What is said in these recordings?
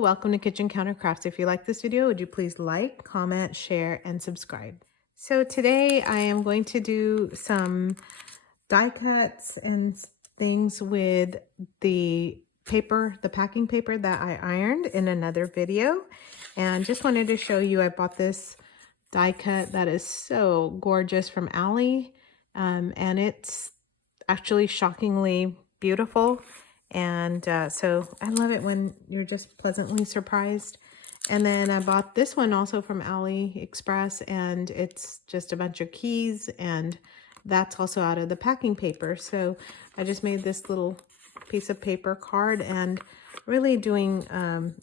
welcome to Kitchen Counter Crafts. If you like this video, would you please like, comment, share, and subscribe. So today I am going to do some die cuts and things with the paper, the packing paper that I ironed in another video. And just wanted to show you, I bought this die cut that is so gorgeous from Allie. And it's actually shockingly beautiful. And so I love it when you're just pleasantly surprised. And then I bought this one also from AliExpress, and it's just a bunch of keys, and that's also out of the packing paper. So I just made this little piece of paper card and really doing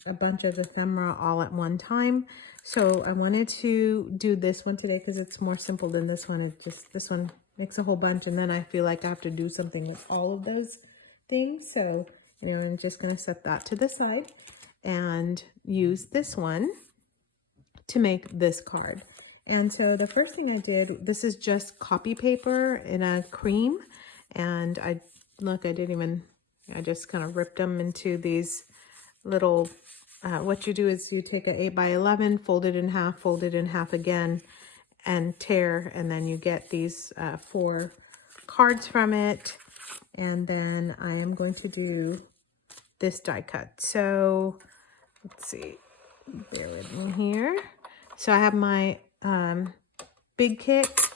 a bunch of ephemera all at one time. So I wanted to do this one today because it's more simple than this one. It just, this one makes a whole bunch, and then I feel like I have to do something with all of those things. So, you know, I'm just going to set that to the side and use this one to make this card. And so the first thing I did, this is just copy paper in a cream. And I just kind of ripped them into these little, what you do is you take an 8x11, fold it in half again, and tear, and then you get these 4 cards from it. And then I am going to do this die cut. So let's see, bear with me here. So I have my Bigkick,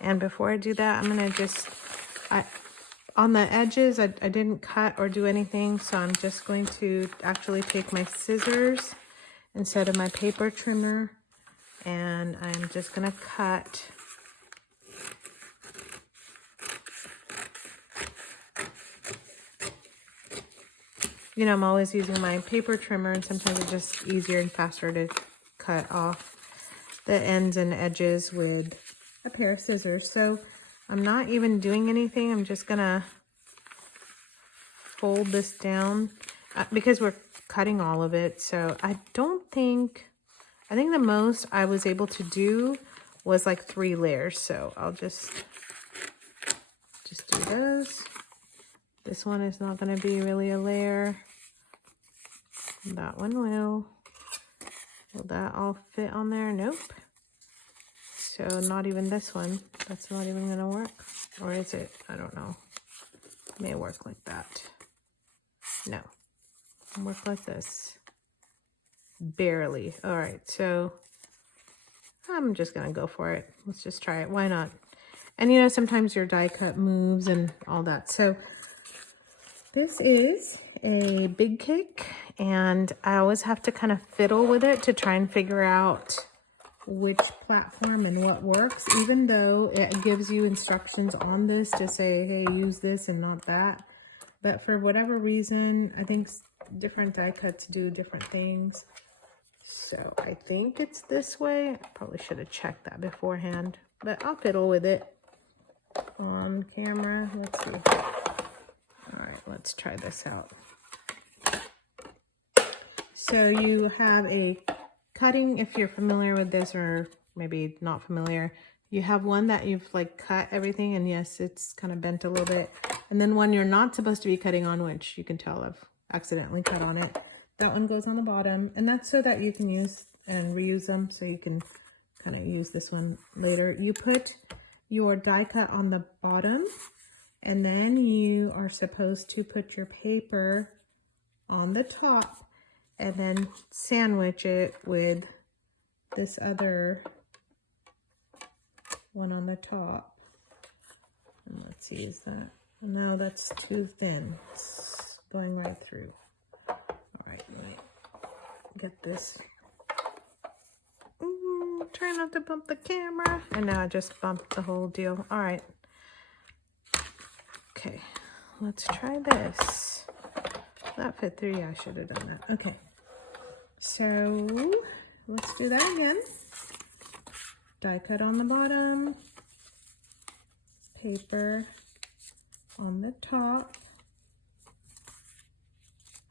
and before I do that, I'm gonna just, on the edges, I didn't cut or do anything, so I'm just going to actually take my scissors instead of my paper trimmer, and I'm just gonna cut . You know, I'm always using my paper trimmer, and sometimes it's just easier and faster to cut off the ends and edges with a pair of scissors. So I'm not even doing anything. I'm just gonna fold this down because we're cutting all of it. So I think the most I was able to do was like 3 layers. So I'll just do those. This one is not going to be really a layer. That one will. Will that all fit on there? Nope. So not even this one. That's not even going to work. Or is it? I don't know. It may work like that. No. It'll work like this. Barely. All right. So I'm just going to go for it. Let's just try it. Why not? And you know, sometimes your die cut moves and all that. So this is a Bigkick, and I always have to kind of fiddle with it to try and figure out which platform and what works, even though it gives you instructions on this to say, hey, use this and not that. But for whatever reason, I think different die cuts do different things. So I think it's this way. I probably should have checked that beforehand, but I'll fiddle with it on camera. Let's see. All right, let's try this out. So you have a cutting, if you're familiar with this or maybe not familiar, you have one that you've like cut everything, and yes, it's kind of bent a little bit. And then one you're not supposed to be cutting on, which you can tell I've accidentally cut on it. That one goes on the bottom, and that's so that you can use and reuse them, so you can kind of use this one later. You put your die cut on the bottom, and then you are supposed to put your paper on the top and then sandwich it with this other one on the top. And let's see, is that, no, that's too thin. It's going right through. All right, let me get this. Try not to bump the camera. And now I just bumped the whole deal. All right. Okay, let's try this. That fit through. Yeah, I should have done that. Okay, so let's do that again. Die cut on the bottom, paper on the top.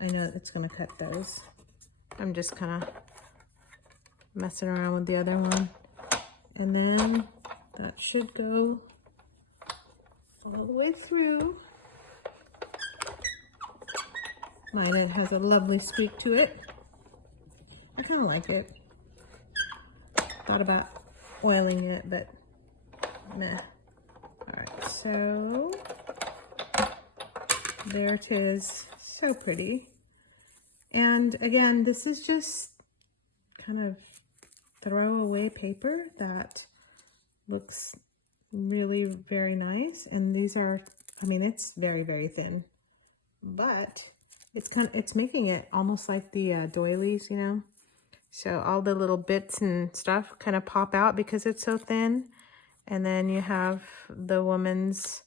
I know it's going to cut those. I'm just kind of messing around with the other one. And then that should go all the way through. Mine has a lovely squeak to it. I kind of like it. Thought about oiling it, but meh. All right, so there it is. So pretty. And again, this is just kind of throwaway paper that looks really very nice. And these are, I mean, it's very, very thin, but it's making it almost like the doilies, you know? So all the little bits and stuff kind of pop out because it's so thin. And then you have the woman's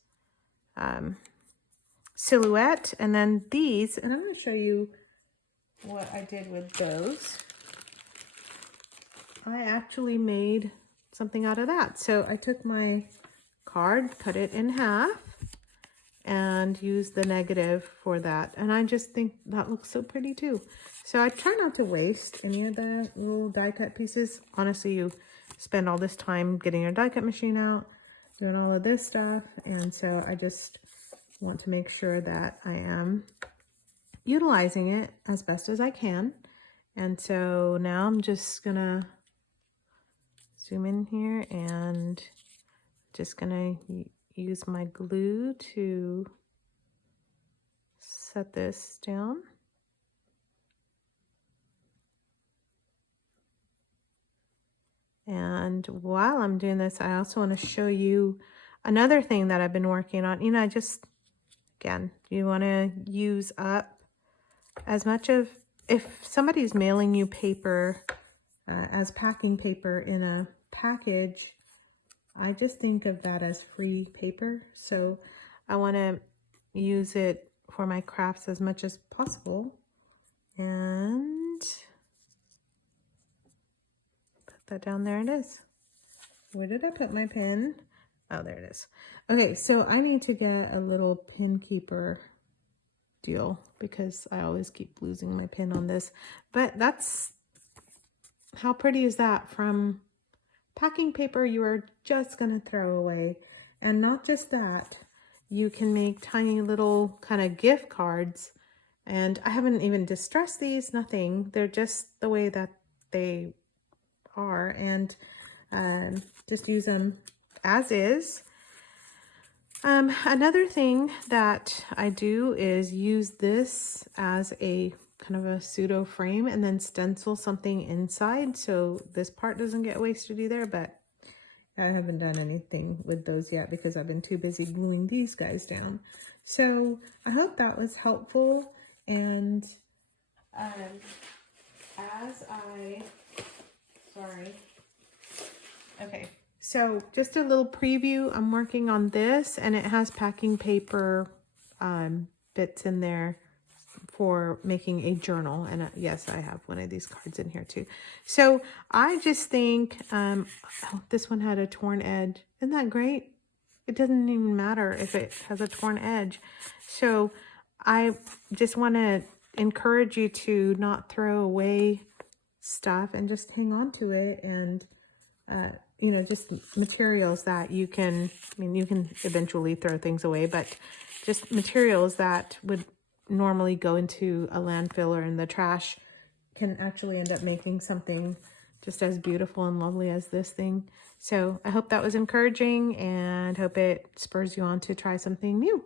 silhouette. And then these, and I'm going to show you what I did with those. I actually made something out of that. So I took my card, cut it in half, and used the negative for that. And I just think that looks so pretty too. So I try not to waste any of the little die cut pieces. Honestly, you spend all this time getting your die cut machine out, doing all of this stuff. And so I just want to make sure that I am utilizing it as best as I can. And so now I'm just gonna zoom in here and just gonna use my glue to set this down. And while I'm doing this, I also want to show you another thing that I've been working on. You know, I just, again, you want to use up as much of, if somebody's mailing you paper as packing paper in a package, I just think of that as free paper. So I want to use it for my crafts as much as possible. And put that down. There it is. Where did I put my pin? Oh, there it is. Okay, so I need to get a little pin keeper deal because I always keep losing my pin on this. But that's, how pretty is that? From packing paper you are just gonna throw away. And not just that, you can make tiny little kind of gift cards. And I haven't even distressed these, nothing. They're just the way that they are. And just use them as is. Another thing that I do is use this as a kind of a pseudo frame and then stencil something inside so this part doesn't get wasted either, but I haven't done anything with those yet because I've been too busy gluing these guys down. So I hope that was helpful. And okay, so just a little preview. I'm working on this and it has packing paper bits in there for making a journal. And yes, I have one of these cards in here too. So I just think, oh, this one had a torn edge. Isn't that great? It doesn't even matter if it has a torn edge. So I just want to encourage you to not throw away stuff and just hang on to it. And, you know, just materials that you can, I mean, you can eventually throw things away, but just materials that would normally go into a landfill or in the trash can actually end up making something just as beautiful and lovely as this thing. So I hope that was encouraging and hope it spurs you on to try something new.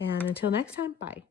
And until next time, bye.